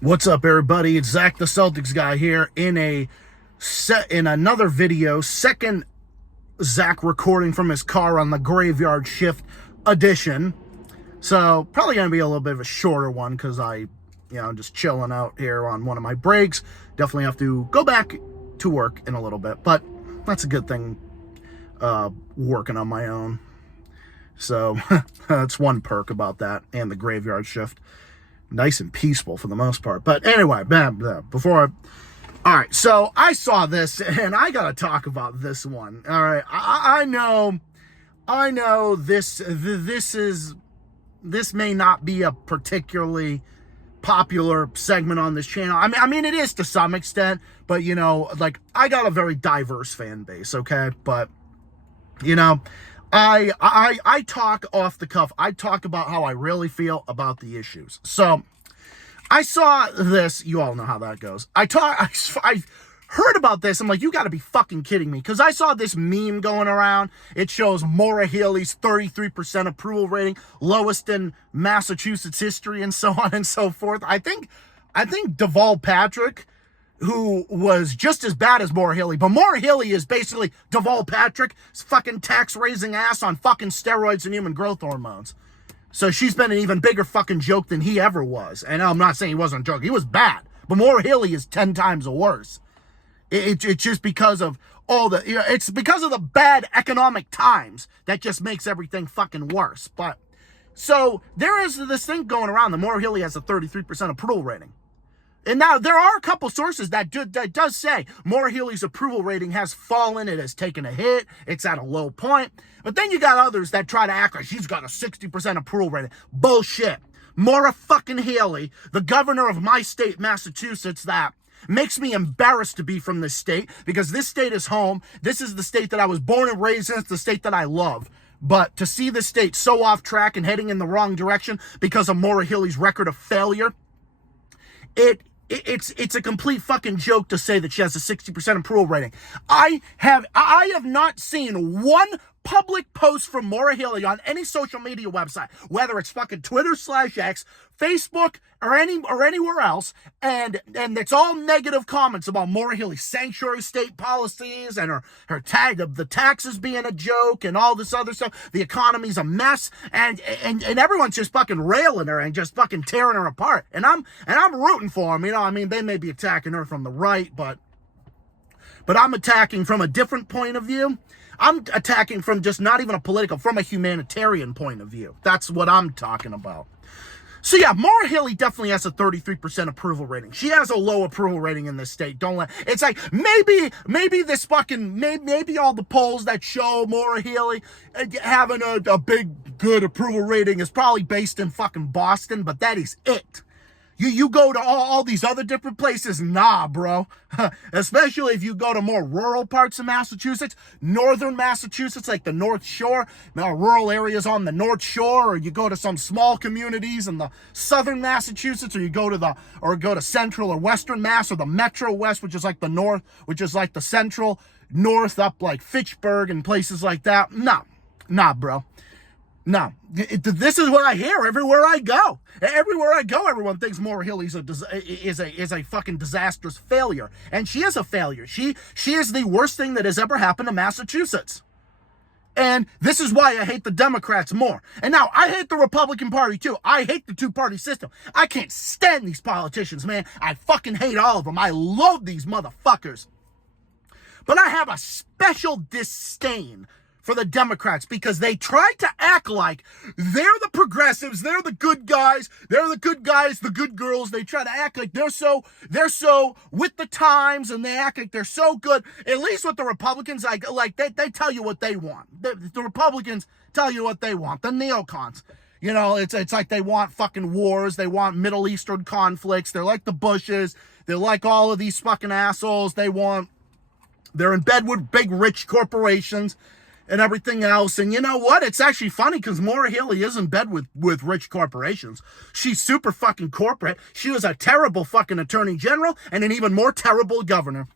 What's up, everybody? It's Zach The Celtics Guy here in another video. Second Zach recording from his car on the graveyard shift edition. So probably gonna be a little bit of a shorter one because I'm just chilling out here on one of my breaks. Definitely have to go back to work in a little bit, but that's a good thing. Working on my own. So that's one perk about that and the graveyard shift. Nice and peaceful for the most part. But anyway, all right, so I saw this and I gotta talk about this one. All right, I know this may not be a particularly popular segment on this channel. I mean it is to some extent, but I got a very diverse fan base, okay? But I talk off the cuff. I talk about how I really feel about the issues. So I saw this. You all know how that goes. I heard about this. I'm like, you got to be fucking kidding me. Because I saw this meme going around. It shows Maura Healey's 33% approval rating, lowest in Massachusetts history, and so on and so forth. I think Deval Patrick, who was just as bad as Maura Healey, but Maura Healey is basically Deval Patrick, fucking tax-raising ass on fucking steroids and human growth hormones. So she's been an even bigger fucking joke than he ever was. And I'm not saying he wasn't a joke. He was bad. But Maura Healey is 10 times worse. It's just because of all the, it's because of the bad economic times that just makes everything fucking worse. But, so there is this thing going around that Maura Healey has a 33% approval rating. And now there are a couple sources that does say Maura Healey's approval rating has fallen. It has taken a hit. It's at a low point. But then you got others that try to act like she's got a 60% approval rating. Bullshit. Maura fucking Healey, the governor of my state, Massachusetts, that makes me embarrassed to be from this state because this state is home. This is the state that I was born and raised in. It's the state that I love. But to see the state so off track and heading in the wrong direction because of Maura Healey's record of failure, it's a complete fucking joke to say that she has a 60% approval rating. I have not seen one public post from Maura Healey on any social media website, whether it's fucking Twitter/X, Facebook, or anywhere else, and it's all negative comments about Maura Healey's sanctuary state policies and her tag of the taxes being a joke and all this other stuff. The economy's a mess, and everyone's just fucking railing her and just fucking tearing her apart. And I'm rooting for them. They may be attacking her from the right, but I'm attacking from a different point of view. I'm attacking from just not even a political, from a humanitarian point of view. That's what I'm talking about. So yeah, Maura Healey definitely has a 33% approval rating. She has a low approval rating in this state. It's like, maybe this fucking, maybe all the polls that show Maura Healey having a big, good approval rating is probably based in fucking Boston, but that is it. You go to all these other different places, nah, bro. Especially if you go to more rural parts of Massachusetts, northern Massachusetts, like the North Shore, rural areas on the North Shore, or you go to some small communities in the southern Massachusetts, or you go to central or western Mass, or the Metro West, which is like the north, which is like the central north, up like Fitchburg and places like that. Nah, bro. No, this is what I hear everywhere I go. Everywhere I go, everyone thinks Maura Healey is a fucking disastrous failure, and she is a failure. She is the worst thing that has ever happened to Massachusetts, and this is why I hate the Democrats more. And now I hate the Republican Party too. I hate the two-party system. I can't stand these politicians, man. I fucking hate all of them. I loathe these motherfuckers. But I have a special disdain for the Democrats because they try to act like they're the progressives, they're the good guys, the good girls. They try to act like they're so with the times, and they act like they're so good. At least with the Republicans, they tell you what they want. The Republicans tell you what they want. The neocons. It's like they want fucking wars. They want Middle Eastern conflicts. They're like the Bushes. They're like all of these fucking assholes. They're in bed with big rich corporations and everything else. And you know what? It's actually funny because Maura Healey is in bed with rich corporations. She's super fucking corporate. She was a terrible fucking attorney general and an even more terrible governor.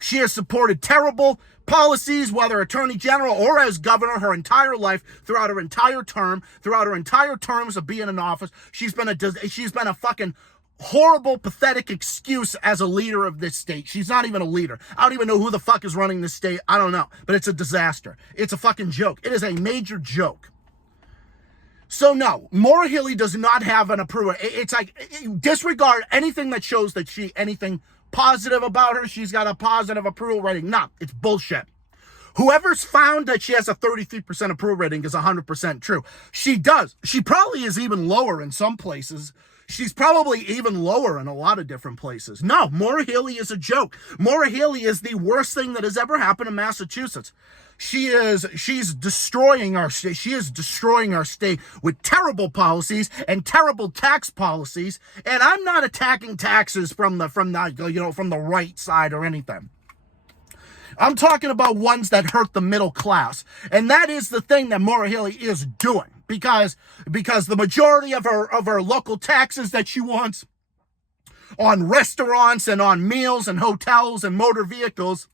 She has supported terrible policies, whether attorney general or as governor, her entire life, throughout her entire terms of being in office. She's been a fucking horrible, pathetic excuse as a leader of this state. She's not even a leader. I don't even know who the fuck is running this state. I don't know. But it's a disaster. It's a fucking joke. It is a major joke. So no, Maura Healey does not have an approval. It's like, disregard anything that shows that anything positive about her. She's got a positive approval rating. No, it's bullshit. Whoever's found that she has a 33% approval rating is 100% true. She does. She probably is even lower in some places. She's probably even lower in a lot of different places. No, Maura Healey is a joke. Maura Healey is the worst thing that has ever happened in Massachusetts. She's destroying our state. She is destroying our state with terrible policies and terrible tax policies. And I'm not attacking taxes from the right side or anything. I'm talking about ones that hurt the middle class. And that is the thing that Maura Healey is doing. Because the majority of her local taxes that she wants on restaurants and on meals and hotels and motor vehicles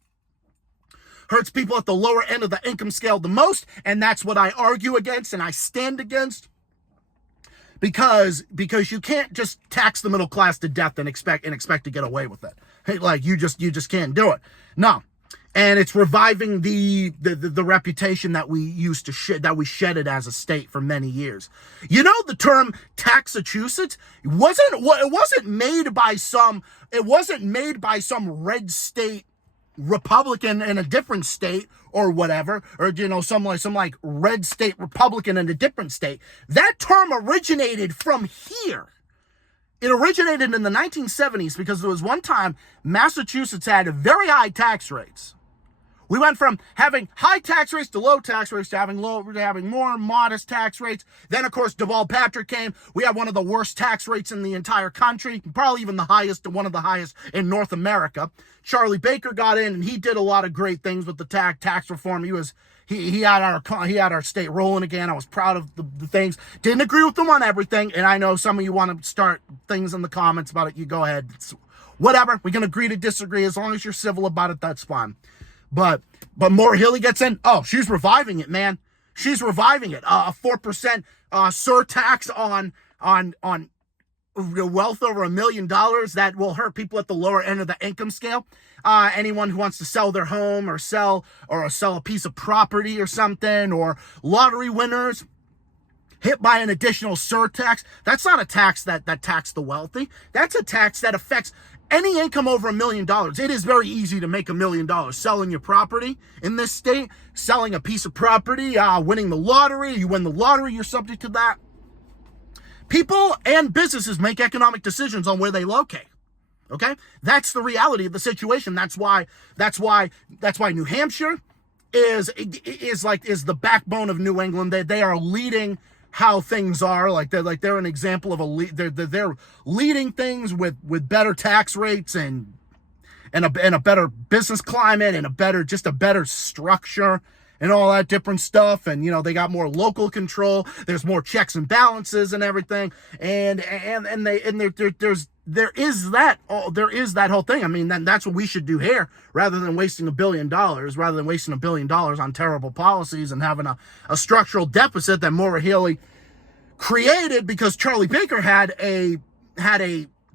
hurts people at the lower end of the income scale the most. And that's what I argue against and I stand against. Because you can't just tax the middle class to death and expect to get away with it. Hey, like you just can't do it. No. And it's reviving the reputation that we used to that we shedded as a state for many years. You know, the term Taxachusetts wasn't made by some red state Republican in a different state or whatever, or some red state Republican in a different state. That term originated from here. It originated in the 1970s because there was one time Massachusetts had very high tax rates. We went from having high tax rates to low tax rates to having more modest tax rates. Then, of course, Deval Patrick came. We had one of the worst tax rates in the entire country, probably even one of the highest in North America. Charlie Baker got in, and he did a lot of great things with the tax reform. He had our state rolling again. I was proud of the things. Didn't agree with them on everything, and I know some of you want to start things in the comments about it. You go ahead. It's whatever. We can agree to disagree. As long as you're civil about it, that's fine. But Maura Healey gets in. Oh, she's reviving it, man. She's reviving it. A 4% surtax on wealth over $1 million that will hurt people at the lower end of the income scale. Anyone who wants to sell their home or sell a piece of property or something, or lottery winners hit by an additional surtax. That's not a tax that tax the wealthy. That's a tax that affects any income over $1 million. It is very easy to make $1 million selling your property in this state, selling a piece of property, winning the lottery. You win the lottery, you're subject to that. People and businesses make economic decisions on where they locate. Okay? That's the reality of the situation. That's why New Hampshire is the backbone of New England. They are leading how things are. They're an example of they're leading things with better tax rates and a better business climate and a better structure and all that different stuff. And they got more local control. There's more checks and balances and everything. And there is that whole thing. I mean, that's what we should do here, rather than wasting $1 billion on terrible policies and having a structural deficit that Maura Healey created because Charlie Baker had a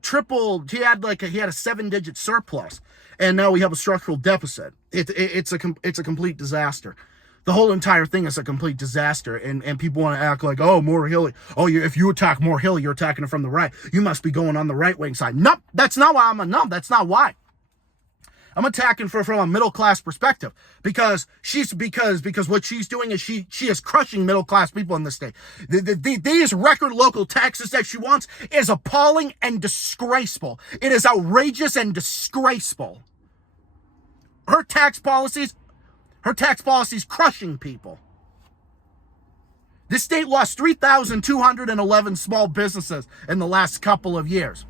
7-digit surplus, and now we have a structural deficit. It's a complete disaster. The whole entire thing is a complete disaster, and people want to act like, oh, Maura Healey, if you attack Maura Healey, you're attacking her from the right. You must be going on the right-wing side. Nope, that's not why that's not why. I'm attacking her from a middle-class perspective because what she's doing is she is crushing middle-class people in this state. These record local taxes that she wants is appalling and disgraceful. It is outrageous and disgraceful. Her tax policies crushing people. This state lost 3,211 small businesses in the last couple of years.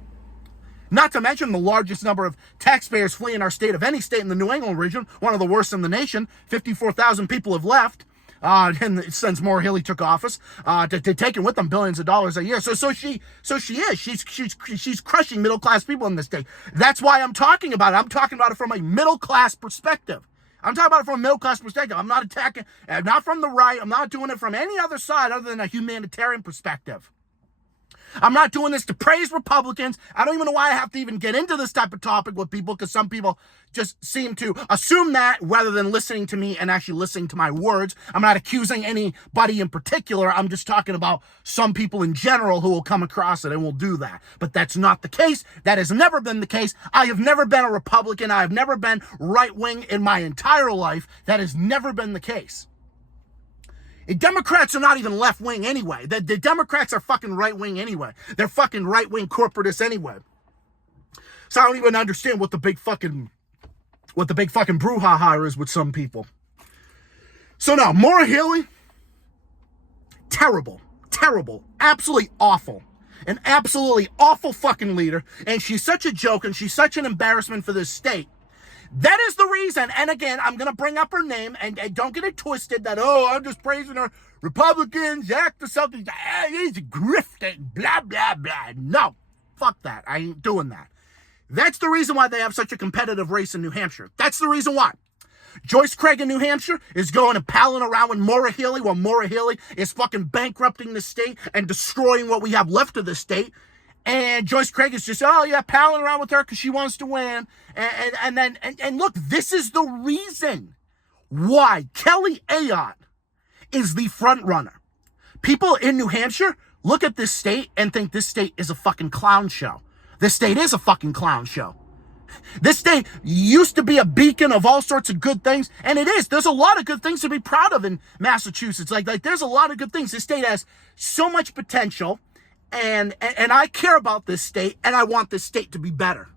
Not to mention the largest number of taxpayers fleeing our state of any state in the New England region, one of the worst in the nation. 54,000 people have left since Maura Healey took office, taking with them billions of dollars a year. She's crushing middle class people in this state. That's why I'm talking about it. I'm talking about it from a middle class perspective. I'm talking about it from a middle class perspective. I'm not attacking, not from the right. I'm not doing it from any other side other than a humanitarian perspective. I'm not doing this to praise Republicans. I don't even know why I have to even get into this type of topic with people, because some people just seem to assume that rather than listening to me and actually listening to my words. I'm not accusing anybody in particular. I'm just talking about some people in general who will come across it and will do that. But that's not the case. That has never been the case. I have never been a Republican. I have never been right-wing in my entire life. That has never been the case. Democrats are not even left-wing anyway. The Democrats are fucking right-wing anyway. They're fucking right-wing corporatists anyway. So I don't even understand what the big fucking brouhaha is with some people. So now, Maura Healey, terrible, absolutely awful. An absolutely awful fucking leader. And she's such a joke, and she's such an embarrassment for this state. That is the reason, and again, I'm going to bring up her name, and don't get it twisted that, I'm just praising her. Republican, Zach The Celtics Guy, he's grifting, blah, blah, blah. No, fuck that. I ain't doing that. That's the reason why they have such a competitive race in New Hampshire. That's the reason why. Joyce Craig in New Hampshire is going and palling around with Maura Healey, while Maura Healey is fucking bankrupting the state and destroying what we have left of the state. And Joyce Craig is just, palling around with her because she wants to win. And look, this is the reason why Kelly Ayotte is the front runner. People in New Hampshire look at this state and think this state is a fucking clown show. This state is a fucking clown show. This state used to be a beacon of all sorts of good things, and it is. There's a lot of good things to be proud of in Massachusetts. Like there's a lot of good things. This state has so much potential. And I care about this state, and I want this state to be better.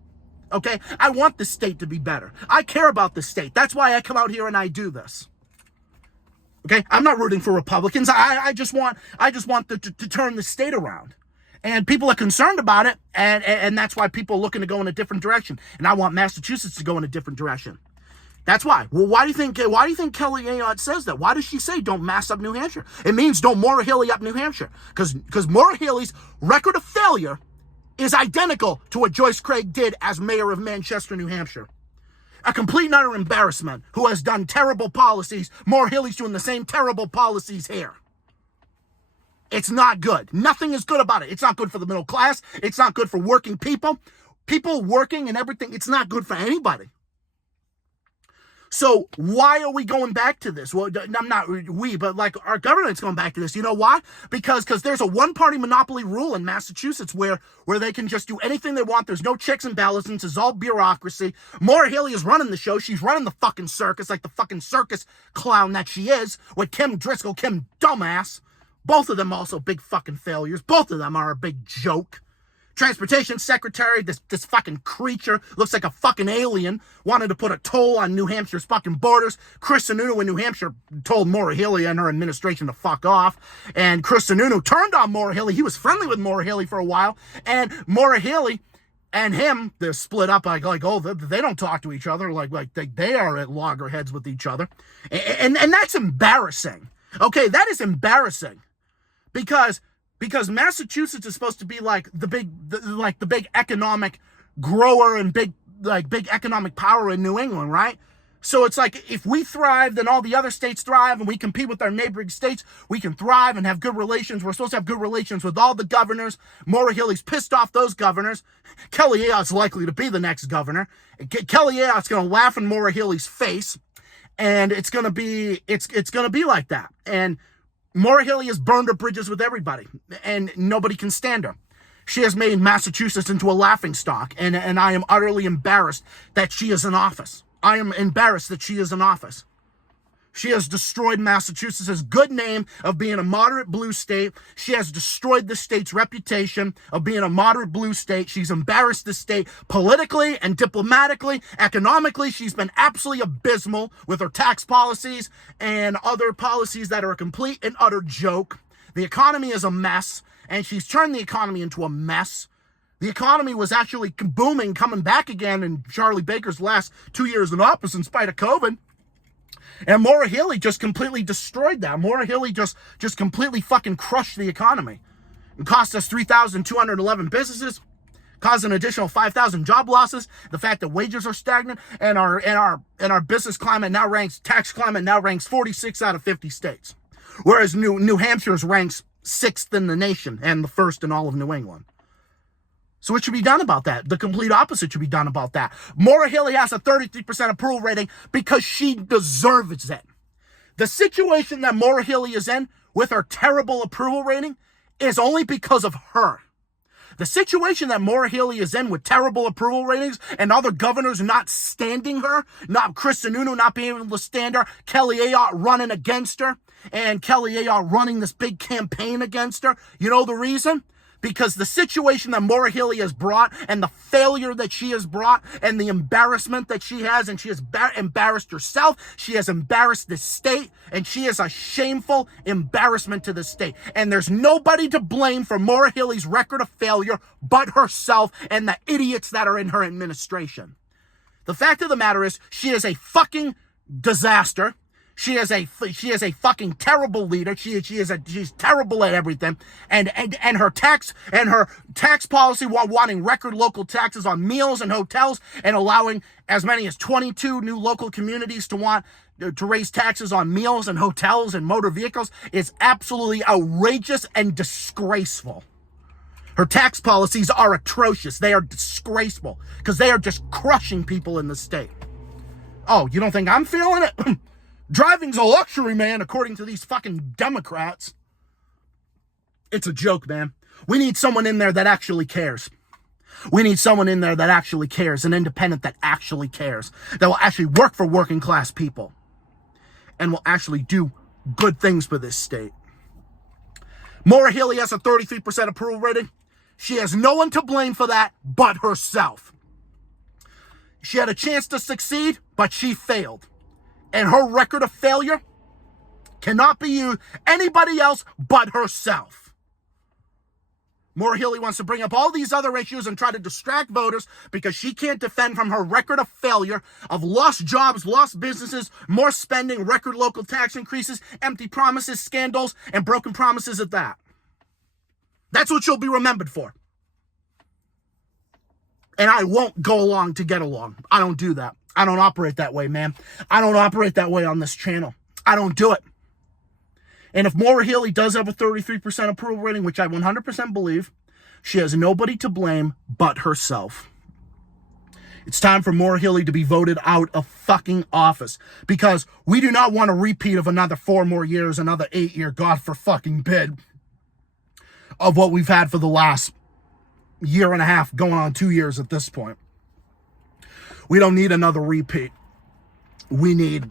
Okay? I want this state to be better. I care about this state. That's why I come out here and I do this. Okay? I'm not rooting for Republicans. I just want to turn the state around. And people are concerned about it, and that's why people are looking to go in a different direction. And I want Massachusetts to go in a different direction. That's why. Well, why do you think Kelly Ayotte says that? Why does she say don't mass up New Hampshire? It means don't Maura Healey up New Hampshire. Because Maura Healey's record of failure is identical to what Joyce Craig did as mayor of Manchester, New Hampshire. A complete and utter embarrassment who has done terrible policies. Maura Healey's doing the same terrible policies here. It's not good. Nothing is good about it. It's not good for the middle class. It's not good for working people. People working and everything. It's not good for anybody. So why are we going back to this? Well, I'm not we, but like our government's going back to this. You know why? Because there's a one-party monopoly rule in Massachusetts where they can just do anything they want. There's no checks and balances. It's all bureaucracy. Maura Healey is running the show. She's running the fucking circus like the fucking circus clown that she is with Kim Driscoll, Kim dumbass. Both of them also big fucking failures. Both of them are a big joke. Transportation Secretary, this fucking creature, looks like a fucking alien, wanted to put a toll on New Hampshire's fucking borders. Chris Sununu in New Hampshire told Maura Healey and her administration to fuck off. And Chris Sununu turned on Maura Healey. He was friendly with Maura Healey for a while. And Maura Healey and him, they're split up they don't talk to each other. They are at loggerheads with each other. And that's embarrassing. Okay, that is embarrassing. Because Massachusetts is supposed to be like the big economic grower and big economic power in New England, right? So it's like if we thrive, then all the other states thrive, and we compete with our neighboring states. We can thrive and have good relations. We're supposed to have good relations with all the governors. Maura Healey's pissed off those governors. Kelly Ayotte's likely to be the next governor. Kelly Ayotte's going to laugh in Maura Healey's face, and it's going to be like that. And Maura Healey has burned her bridges with everybody, and nobody can stand her. She has made Massachusetts into a laughingstock, and I am utterly embarrassed that she is in office. I am embarrassed that she is in office. She has destroyed Massachusetts' good name of being a moderate blue state. She has destroyed the state's reputation of being a moderate blue state. She's embarrassed the state politically and diplomatically. Economically, she's been absolutely abysmal with her tax policies and other policies that are a complete and utter joke. The economy is a mess, and she's turned the economy into a mess. The economy was actually booming, coming back again in Charlie Baker's last 2 years in office in spite of COVID. And Maura Healey just completely destroyed that. Maura Healey just completely fucking crushed the economy. It cost us 3,211 businesses, caused an additional 5,000 job losses. The fact that wages are stagnant, and our business climate tax climate now ranks 46 out of 50 states. Whereas New Hampshire's ranks 6th in the nation and the 1st in all of New England. So what should be done about that? The complete opposite should be done about that. Maura Healey has a 33% approval rating because she deserves it. The situation that Maura Healey is in with her terrible approval rating is only because of her. The situation that Maura Healey is in with terrible approval ratings and other governors not standing her, not Chris Sununu not being able to stand her, Kelly Ayotte running against her, and Kelly Ayotte running this big campaign against her. You know the reason? Because the situation that Maura Healey has brought and the failure that she has brought and the embarrassment that she has, and she has embarrassed herself, she has embarrassed the state, and she is a shameful embarrassment to the state. And there's nobody to blame for Maura Healey's record of failure but herself and the idiots that are in her administration. The fact of the matter is, she is a fucking disaster. She is a fucking terrible leader. She's terrible at everything. And her tax policy while wanting record local taxes on meals and hotels and allowing as many as 22 new local communities to raise taxes on meals and hotels and motor vehicles is absolutely outrageous and disgraceful. Her tax policies are atrocious. They are disgraceful because they are just crushing people in the state. Oh, you don't think I'm feeling it? Driving's a luxury, man, according to these fucking Democrats. It's a joke, man. We need someone in there that actually cares. We need someone in there that actually cares, an independent that actually cares, that will actually work for working class people and will actually do good things for this state. Maura Healey has a 33% approval rating. She has no one to blame for that but herself. She had a chance to succeed, but she failed. And her record of failure cannot be used anybody else but herself. Maura Healey wants to bring up all these other issues and try to distract voters because she can't defend from her record of failure of lost jobs, lost businesses, more spending, record local tax increases, empty promises, scandals, and broken promises at that. That's what she'll be remembered for. And I won't go along to get along. I don't do that. I don't operate that way, man. I don't operate that way on this channel. I don't do it. And if Maura Healey does have a 33% approval rating, which I 100% believe, she has nobody to blame but herself. It's time for Maura Healey to be voted out of fucking office because we do not want a repeat of another 4 more years, another 8-year God for fucking bid of what we've had for the last year and a half, going on 2 years at this point. We don't need another repeat. We need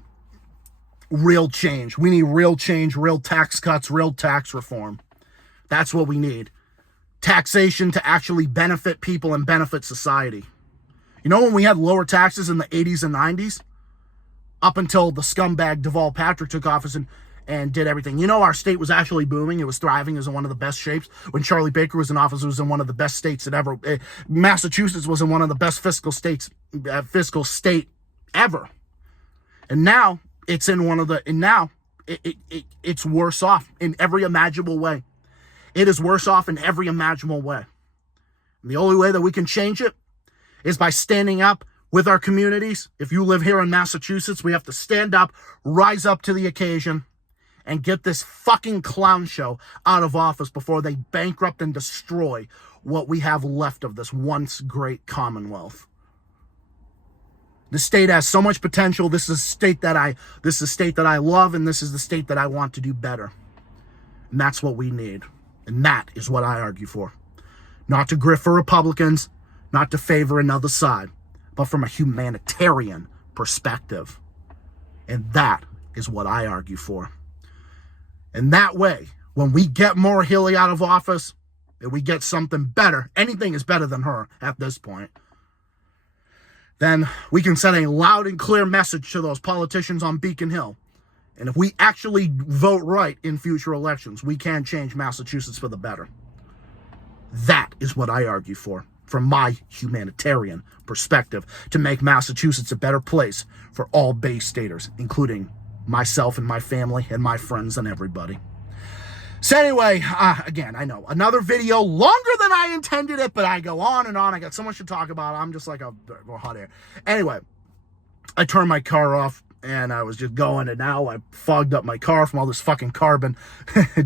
real change. We need real change, real tax cuts, real tax reform. That's what we need. Taxation to actually benefit people and benefit society. You know when we had lower taxes in the 80s and 90s? Up until the scumbag Deval Patrick took office and did everything. You know, our state was actually booming. It was thriving. It was in one of the best shapes. When Charlie Baker was in office, it was in one of the best states that ever. Massachusetts was in one of the best fiscal state ever. And now it's in one of the. And now it's worse off in every imaginable way. It is worse off in every imaginable way. And the only way that we can change it is by standing up with our communities. If you live here in Massachusetts, we have to stand up, rise up to the occasion, and get this fucking clown show out of office before they bankrupt and destroy what we have left of this once great Commonwealth. The state has so much potential. This is a state that I love, and this is the state that I want to do better. And that's what we need. And that is what I argue for. Not to grift for Republicans, not to favor another side, but from a humanitarian perspective. And that is what I argue for. And that way, when we get Maura Healey out of office, and we get something better, anything is better than her at this point, then we can send a loud and clear message to those politicians on Beacon Hill. And if we actually vote right in future elections, we can change Massachusetts for the better. That is what I argue for, from my humanitarian perspective, to make Massachusetts a better place for all Bay Staters, including myself and my family and my friends and everybody. So anyway, again, I know, another video longer than I intended it, but I go on and on. I got so much to talk about. I'm just like a hot air. Anyway, I turned my car off. and I was just going, and now I fogged up my car from all this fucking carbon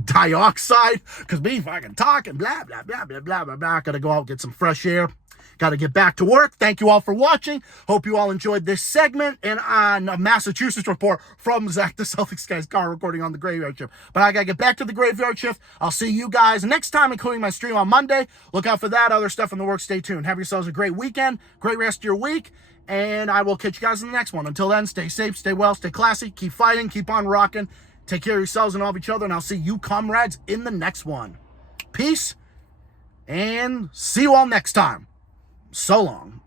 dioxide, because me fucking talking, blah, blah, blah, blah, blah, blah, blah. Gotta go out, get some fresh air. Got to get back to work. Thank you all for watching. Hope you all enjoyed this segment and on a Massachusetts report from Zach The Celtics Guy's car recording on the graveyard shift. But I got to get back to the graveyard shift. I'll see you guys next time, including my stream on Monday. Look out for that. Other stuff in the works. Stay tuned. Have yourselves a great weekend, great rest of your week, and I will catch you guys in the next one. Until then, stay safe, stay well, stay classy, keep fighting, keep on rocking. Take care of yourselves and all of each other, and I'll see you comrades in the next one. Peace, and see you all next time. So long.